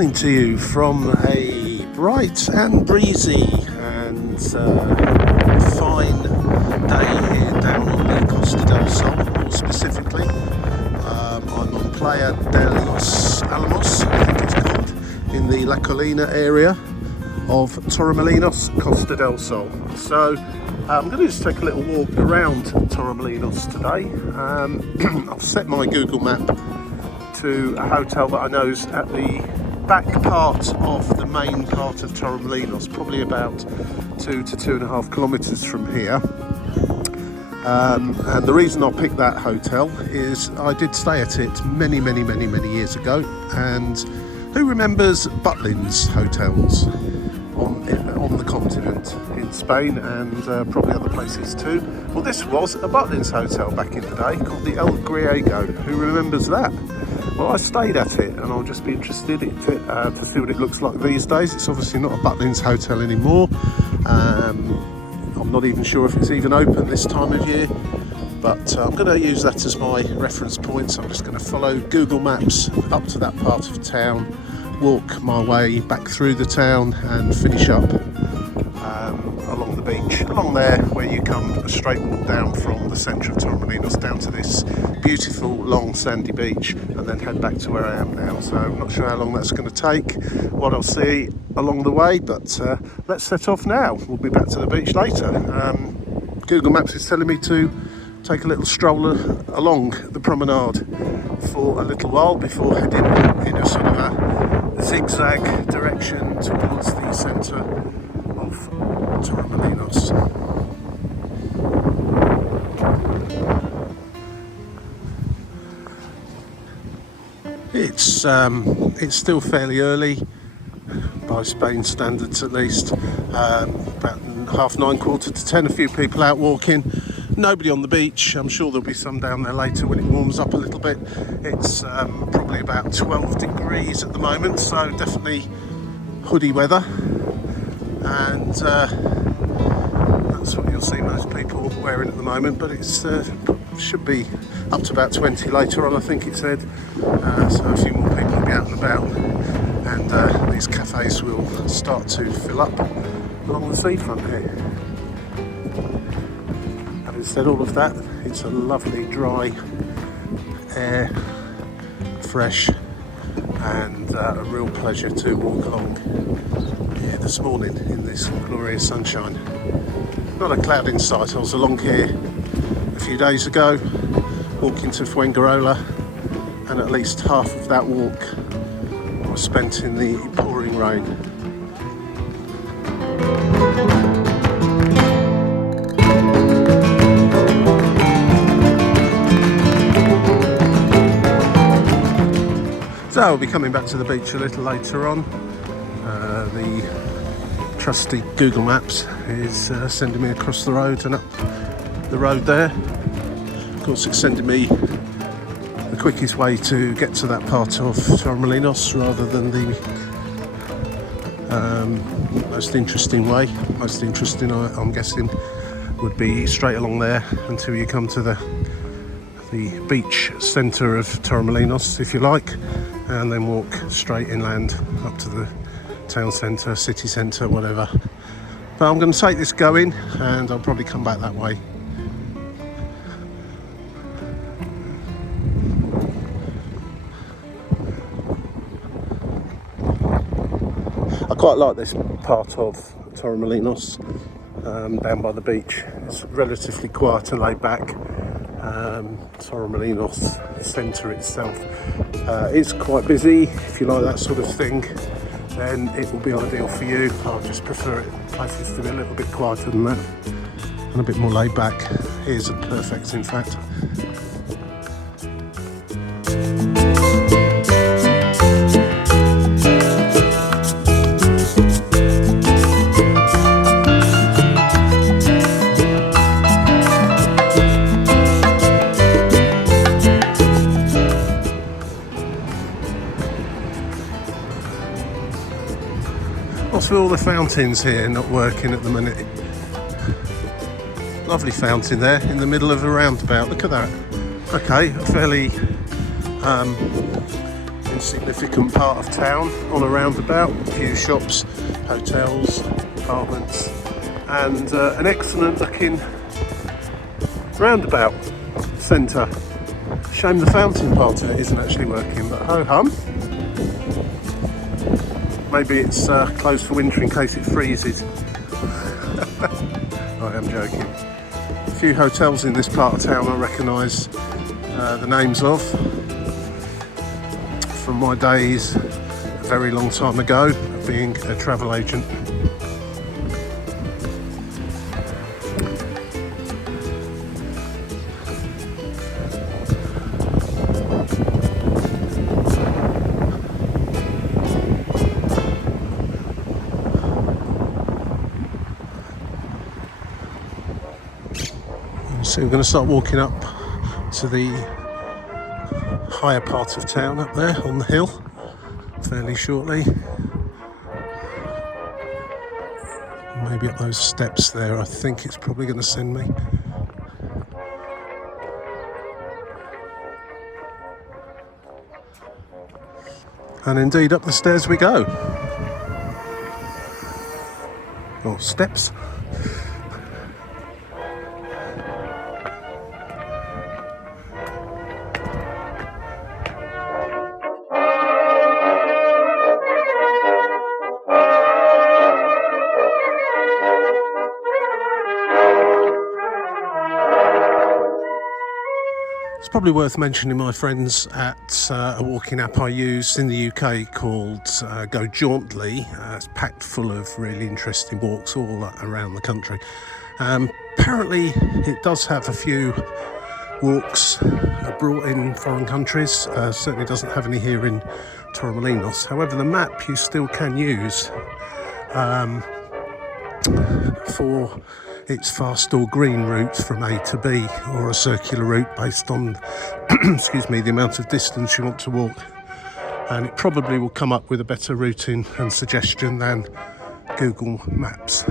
morning to you from a bright and breezy and fine day here down on the Costa del Sol, more specifically. I'm on Playa de los Alamos, I think it's called, in the La Colina area of Torremolinos, Costa del Sol. So I'm going to just take a little walk around Torremolinos today. I've set my Google map to a hotel that I know is at the back part of the main part of Torremolinos, probably about 2 to 2.5 kilometres from here. And the reason I picked that hotel is I did stay at it many years ago, and who remembers Butlins hotels on the continent in Spain and probably other places too? Well, this was a Butlins hotel back in the day called the El Griego. Who remembers that? Well, I stayed at it, and I'll just be interested to see what it looks like these days. It's obviously not a Butlins hotel anymore. I'm not even sure if it's even open this time of year, but I'm going to use that as my reference point. So I'm just going to follow Google Maps up to that part of town, walk my way back through the town and finish up along the beach, along there where you come a straight walk down from the centre of Torremolinos down to this beautiful long sandy beach, and then head back to where I am now. So I'm not sure how long that's going to take, what I'll see along the way, but let's set off now. We'll be back to the beach later. Google Maps is telling me to take a little stroll along the promenade for a little while before heading in a sort of a zigzag direction towards the centre of Torremolinos. It's still fairly early by Spain standards, at least. About 9:30, 9:45. A few people out walking. Nobody on the beach. I'm sure there'll be some down there later when it warms up a little bit. It's probably about 12 degrees at the moment, so definitely hoodie weather. And that's what you'll see most people wearing at the moment, but it's should be up to about 20 later on, I think it said. So a few more people will be out and about, and these cafes will start to fill up along the seafront here. Having said all of that, it's a lovely dry air, fresh, and a real pleasure to walk along here this morning in this glorious sunshine. Not a cloud in sight. I was along here a few days ago walking to Fuengirola, and at least half of that walk was spent in the pouring rain. So I'll be coming back to the beach a little later on. The trusty Google Maps is sending me across the road and up the road there. Of course, it's sending me the quickest way to get to that part of Torremolinos rather than the most interesting way. Most interesting, I'm guessing, would be straight along there until you come to the beach centre of Torremolinos, if you like, and then walk straight inland up to the town centre, city centre, whatever. But I'm going to take this going, and I'll probably come back that way. I quite like this part of Torremolinos, down by the beach. It's relatively quiet and laid back. Torremolinos centre itself is quite busy. If you like that sort of thing, then it will be ideal for you. I just prefer places to be a little bit quieter than that and a bit more laid back. Here's perfect, in fact. What's with all the fountains here not working at the minute? Lovely fountain there in the middle of a roundabout. Look at that. Okay, a fairly insignificant part of town on a roundabout. A few shops, hotels, apartments, and an excellent looking roundabout centre. Shame the fountain part of it isn't actually working, but ho hum. Maybe it's closed for winter in case it freezes. I am joking. A few hotels in this part of town I recognise the names of from my days a very long time ago of being a travel agent. So we're going to start walking up to the higher part of town up there on the hill fairly shortly. Maybe up those steps there, I think it's probably going to send me. And indeed up the stairs we go. Or steps. It's probably worth mentioning my friends at a walking app I use in the UK called Go Jauntly. It's packed full of really interesting walks all around the country. Apparently it does have a few walks brought in foreign countries. Certainly doesn't have any here in Torremolinos. However, the map you still can use for its fast or green route from A to B, or a circular route based on excuse me, the amount of distance you want to walk, and it probably will come up with a better routing and suggestion than Google Maps.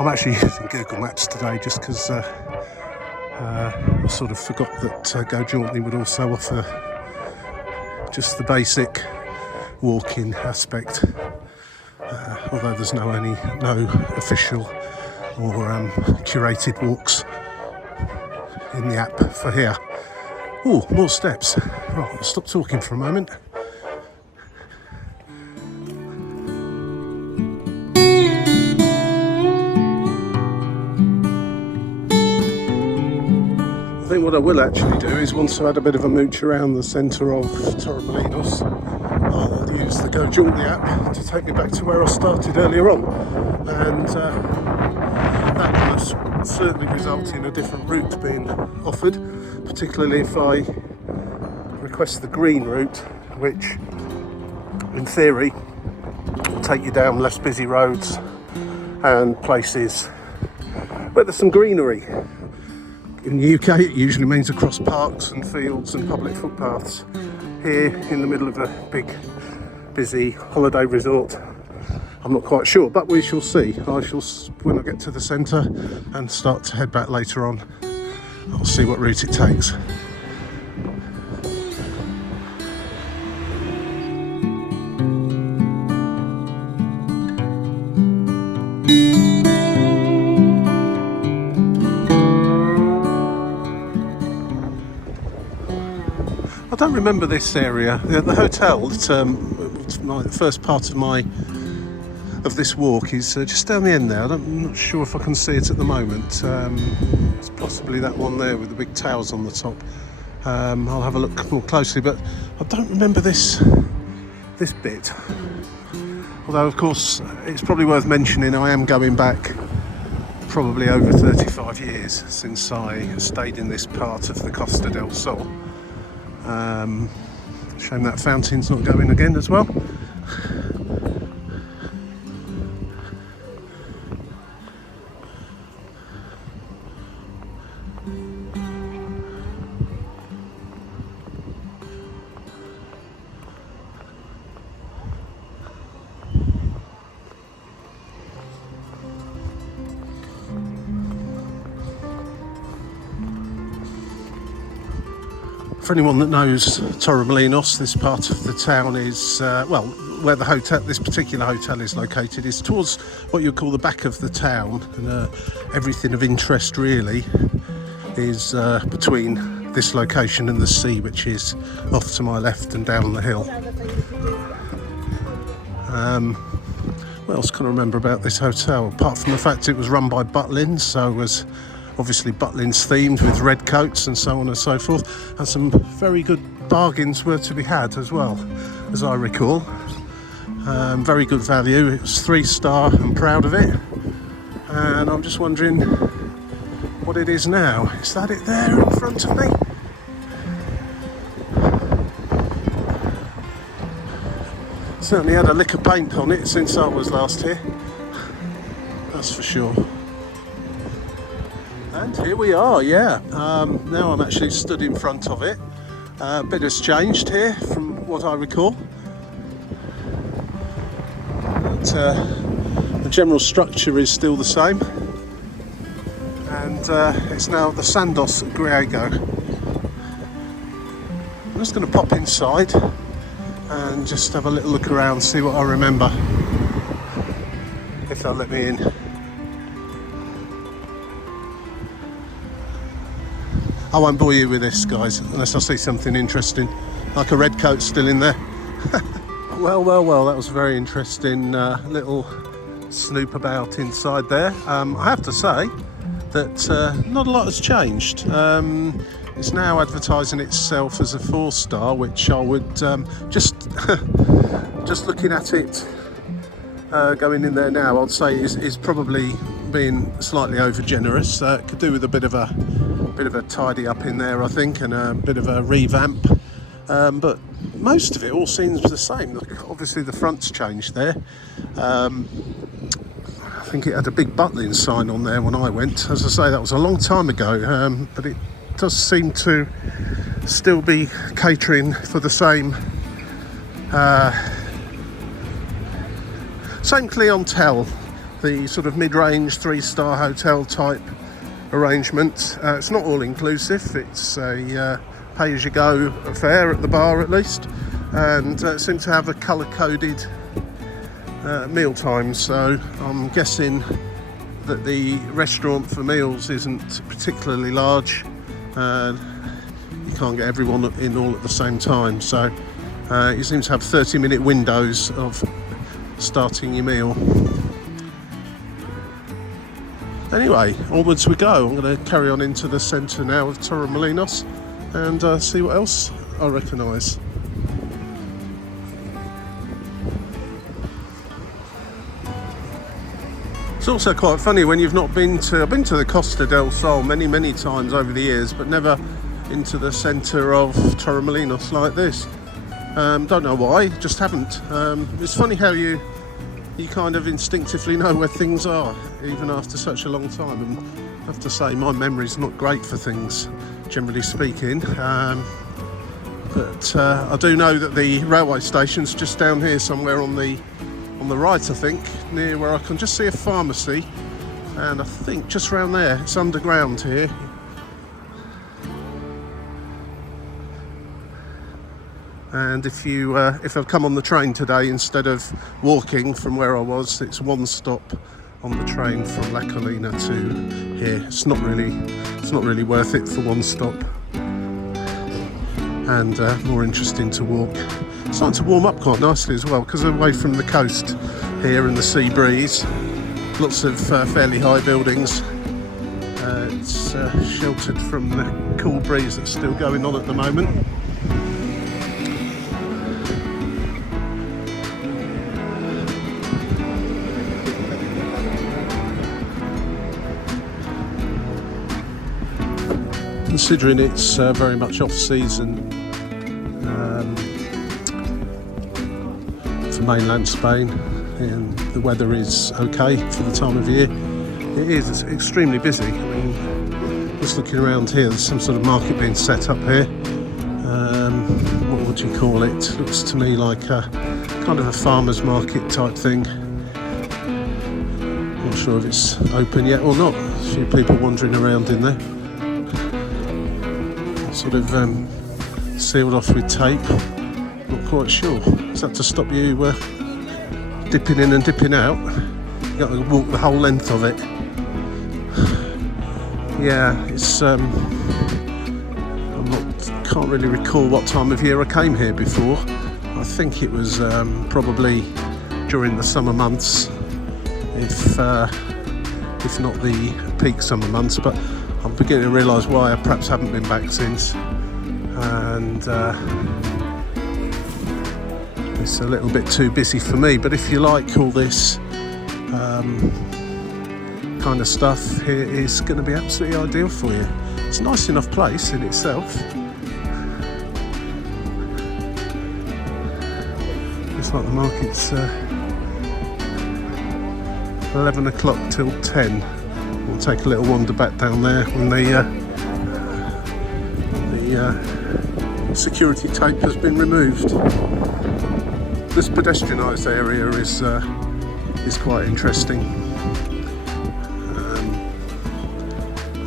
I'm actually using Google Maps today just because I sort of forgot that Go Jauntly would also offer just the basic walking aspect, although there's no official or curated walks in the app for here. Oh, more steps. Right, I'll stop talking for a moment. I think what I will actually do is, once I've had a bit of a mooch around the centre of Torremolinos, I'll use the Go Jauntly app to take me back to where I started earlier on, and that will certainly result in a different route being offered, particularly if I request the green route, which in theory will take you down less busy roads and places where there's some greenery. In the UK it usually means across parks and fields and public footpaths. Here in the middle of a big busy holiday resort, I'm not quite sure, but we shall see. When I get to the centre and start to head back later on, I'll see what route it takes. I don't remember this area. The hotel that the first part of this walk is just down the end there. I'm not sure if I can see it at the moment. It's possibly that one there with the big towers on the top. I'll have a look more closely, but I don't remember this bit. Although, of course, it's probably worth mentioning I am going back probably over 35 years since I stayed in this part of the Costa del Sol. Shame that fountain's not going again as well. For anyone that knows Torremolinos, this part of the town is, well, where the hotel, this particular hotel is located, is towards what you'd call the back of the town, and everything of interest really is between this location and the sea, which is off to my left and down the hill. What else can I remember about this hotel, apart from the fact it was run by Butlins, so it was obviously Butlins themed with red coats and so on and so forth, and some very good bargains were to be had as well, as I recall. Very good value. It was 3-star, I'm proud of it, and I'm just wondering what it is now. Is that it there in front of me? Certainly had a lick of paint on it since I was last here, that's for sure. And here we are, yeah. Now I'm actually stood in front of it. A bit has changed here from what I recall. But, the general structure is still the same. And it's now the Sandos Griego. I'm just going to pop inside and just have a little look around, see what I remember, if they'll let me in. I won't bore you with this, guys, unless I see something interesting, like a red coat still in there. Well, that was a very interesting little snoop about inside there. I have to say that not a lot has changed. It's now advertising itself as a 4-star, which I would just looking at it going in there now, I'd say is probably being slightly over generous. Could do with a bit of a tidy up in there, I think, and a bit of a revamp. But most of it all seems the same. Look, obviously the front's changed there. I think it had a big Butlins sign on there when I went. As I say, that was a long time ago, but it does seem to still be catering for the same clientele, the sort of mid-range 3-star hotel type arrangement. It's not all inclusive, it's a pay-as-you-go affair at the bar at least, and seems to have a colour-coded meal time, so I'm guessing that the restaurant for meals isn't particularly large. You can't get everyone in all at the same time, so you seem to have 30-minute windows of starting your meal. Anyway, onwards we go. I'm going to carry on into the centre now of Torremolinos and see what else I recognise. It's also quite funny when you've not been to... I've been to the Costa del Sol many times over the years, but never into the centre of Torremolinos like this. Don't know why, just haven't. It's funny how you kind of instinctively know where things are, even after such a long time. And I have to say, my memory's not great for things, generally speaking. But I do know that the railway station's just down here somewhere on the right, I think, near where I can just see a pharmacy, and I think just around there, it's underground here. And if I've come on the train today instead of walking from where I was, it's 1 stop on the train from La Colina to here. It's not really worth it for 1 stop, and more interesting to walk. It's starting to warm up quite nicely as well, because away from the coast here and the sea breeze, lots of fairly high buildings. It's sheltered from the cool breeze that's still going on at the moment. Considering it's very much off-season for mainland Spain, and the weather is okay for the time of year, it is extremely busy. I mean, just looking around here, there's some sort of market being set up here. What would you call it? Looks to me like a kind of a farmer's market type thing. Not sure if it's open yet or not. A few people wandering around in there. Sort of sealed off with tape. Not quite sure. Is that to stop you dipping in and dipping out? You've got to walk the whole length of it. Yeah, it's can't really recall what time of year I came here before. I think it was probably during the summer months, if not the peak summer months, but I'm beginning to realise why I perhaps haven't been back since, and it's a little bit too busy for me. But if you like all this kind of stuff, here is going to be absolutely ideal for you. It's a nice enough place in itself. Looks like the market's 11 o'clock till 10. We'll take a little wander back down there when the security tape has been removed. This pedestrianised area is quite interesting.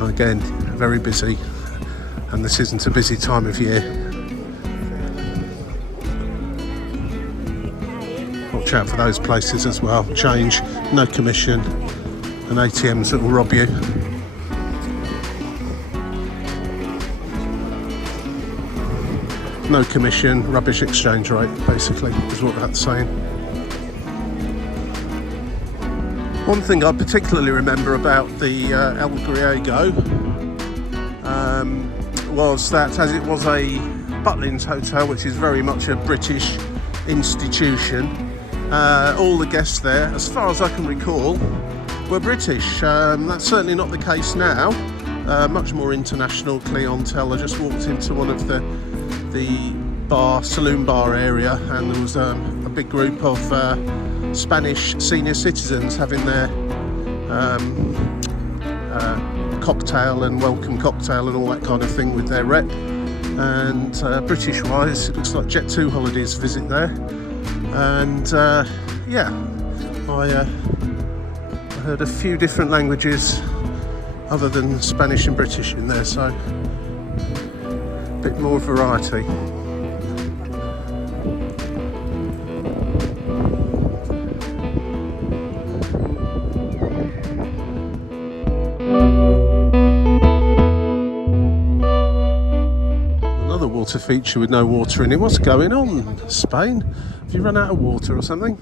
Again, very busy, and this isn't a busy time of year. Watch out for those places as well. Change, no commission, and ATMs that will rob you. No commission, rubbish exchange rate, basically, is what that's saying. One thing I particularly remember about the El Griego was that, as it was a Butlins hotel, which is very much a British institution, all the guests there, as far as I can recall, were British. That's certainly not the case now. Much more international clientele. I just walked into one of the saloon bar area, and there was a big group of Spanish senior citizens having their cocktail and welcome cocktail and all that kind of thing with their rep. And British wise, it looks like Jet2 Holidays visit there. And yeah, I heard a few different languages other than Spanish and British in there, so a bit more variety. Another water feature with no water in it. What's going on, Spain? Have you run out of water or something?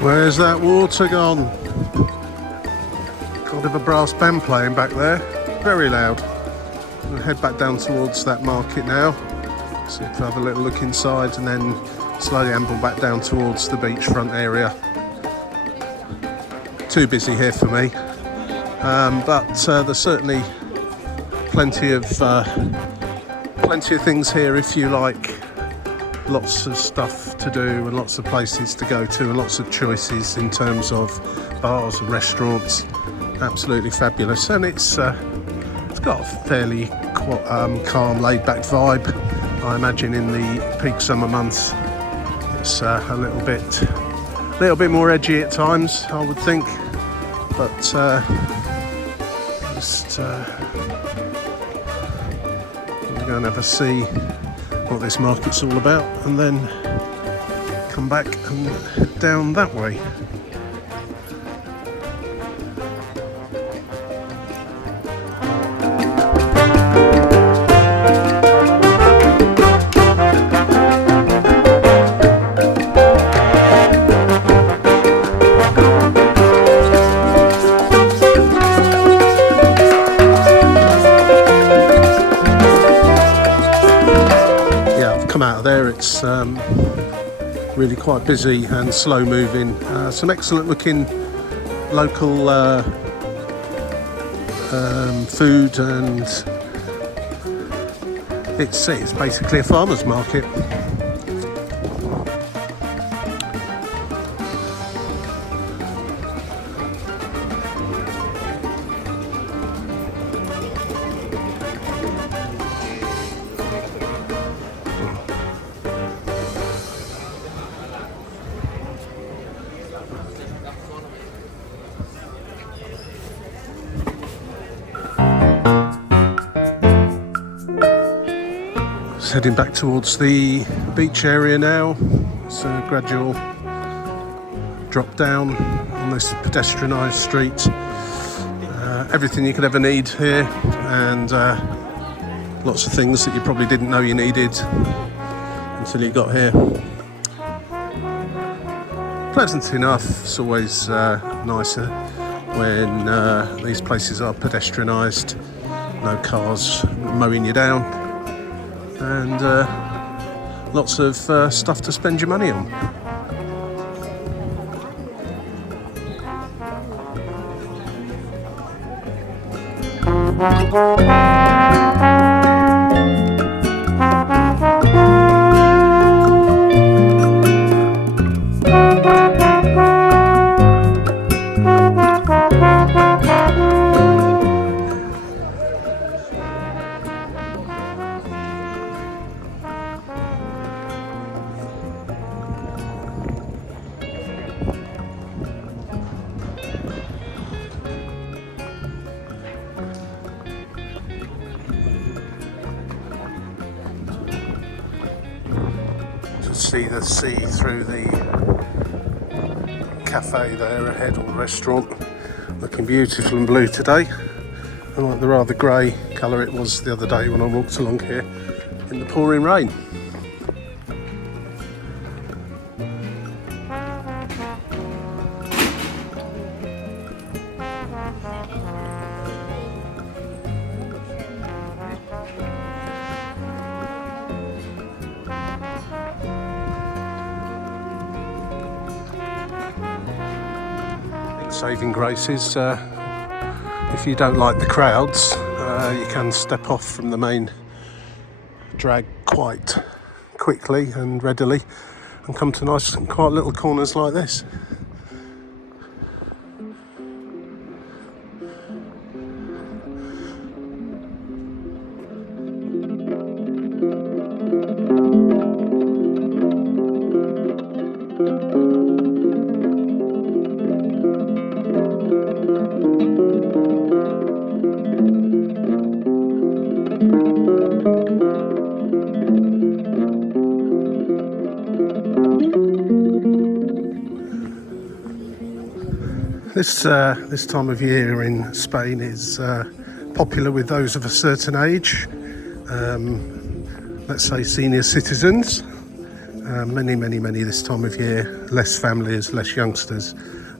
Where's that water gone? Kind of a brass band playing back there, very loud. We'll head back down towards that market now, see if I have a little look inside, and then slowly amble back down towards the beachfront area. Too busy here for me, but there's certainly plenty of things here if you like. Lots of stuff to do and lots of places to go to and lots of choices in terms of bars and restaurants. Absolutely fabulous, and it's got a fairly calm, laid-back vibe. I imagine in the peak summer months it's a little bit more edgy at times, I would think, but just we're going to have a see what this market's all about, and then come back and head down that way. Out of there, it's really quite busy and slow moving. Some excellent looking local food, and it's basically a farmer's market. Heading back towards the beach area now. It's a gradual drop down on this pedestrianised street. Everything you could ever need here, and lots of things that you probably didn't know you needed until you got here. Pleasant enough. It's always nicer when these places are pedestrianised, no cars mowing you down, and lots of stuff to spend your money on. See the sea through the cafe there ahead, or the restaurant, looking beautiful and blue today, unlike the rather grey colour it was the other day when I walked along here in the pouring rain. Saving grace is if you don't like the crowds, you can step off from the main drag quite quickly and readily and come to nice and quiet little corners like this. This time of year in Spain is popular with those of a certain age, let's say senior citizens. Many this time of year, less families, less youngsters.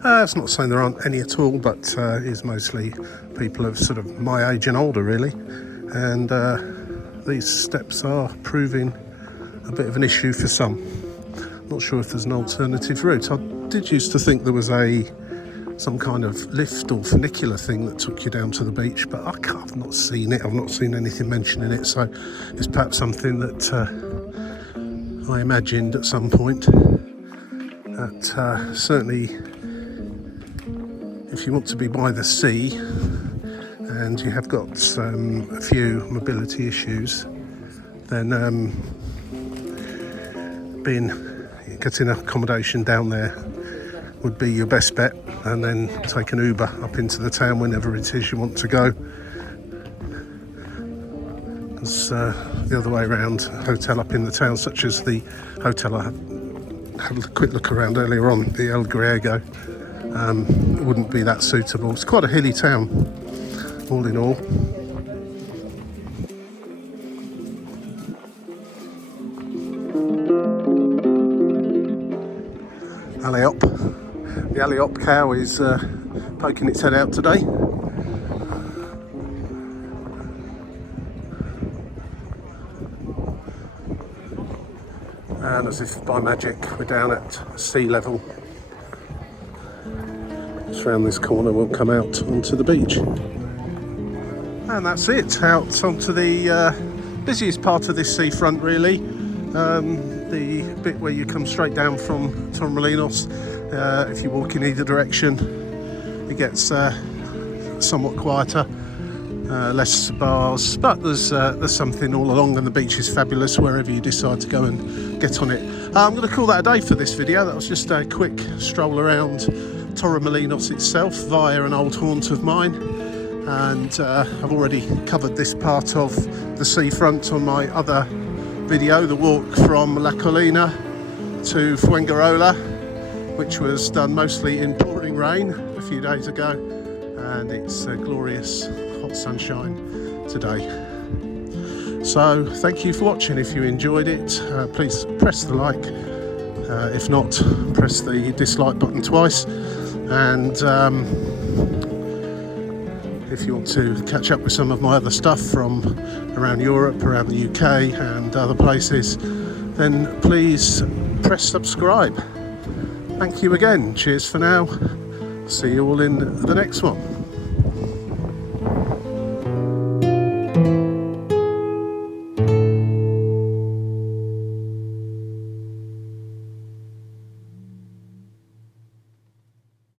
It's not saying there aren't any at all, but it is mostly people of sort of my age and older, really. And these steps are proving a bit of an issue for some. Not sure if there's an alternative route. I did used to think there was some kind of lift or funicular thing that took you down to the beach, but I've not seen it. I've not seen anything mentioning it, so it's perhaps something that I imagined at some point. But certainly, if you want to be by the sea and you have got a few mobility issues, then getting accommodation down there would be your best bet, and then take an Uber up into the town whenever it is you want to go. Because the other way around, hotel up in the town, such as the hotel I had a quick look around earlier on, the El Griego wouldn't be that suitable. It's quite a hilly town, all in all. Aleop. The Aleop cow is poking its head out today. And as if by magic, we're down at sea level. Just round this corner, we'll come out onto the beach. And that's it, out onto the busiest part of this seafront, really. The bit where you come straight down from Torremolinos. If you walk in either direction, it gets somewhat quieter. Less bars, but there's something all along, and the beach is fabulous wherever you decide to go and get on it. I'm going to call that a day for this video. That was just a quick stroll around Torremolinos itself via an old haunt of mine, and I've already covered this part of the seafront on my other video, the walk from La Colina to Fuengirola, which was done mostly in pouring rain a few days ago, and it's glorious hot sunshine today. So thank you for watching. If you enjoyed it, please press the like. If not, press the dislike button twice. And if you want to catch up with some of my other stuff from around Europe, around the UK and other places, then please press subscribe. Thank you again. Cheers for now. See you all in the next one.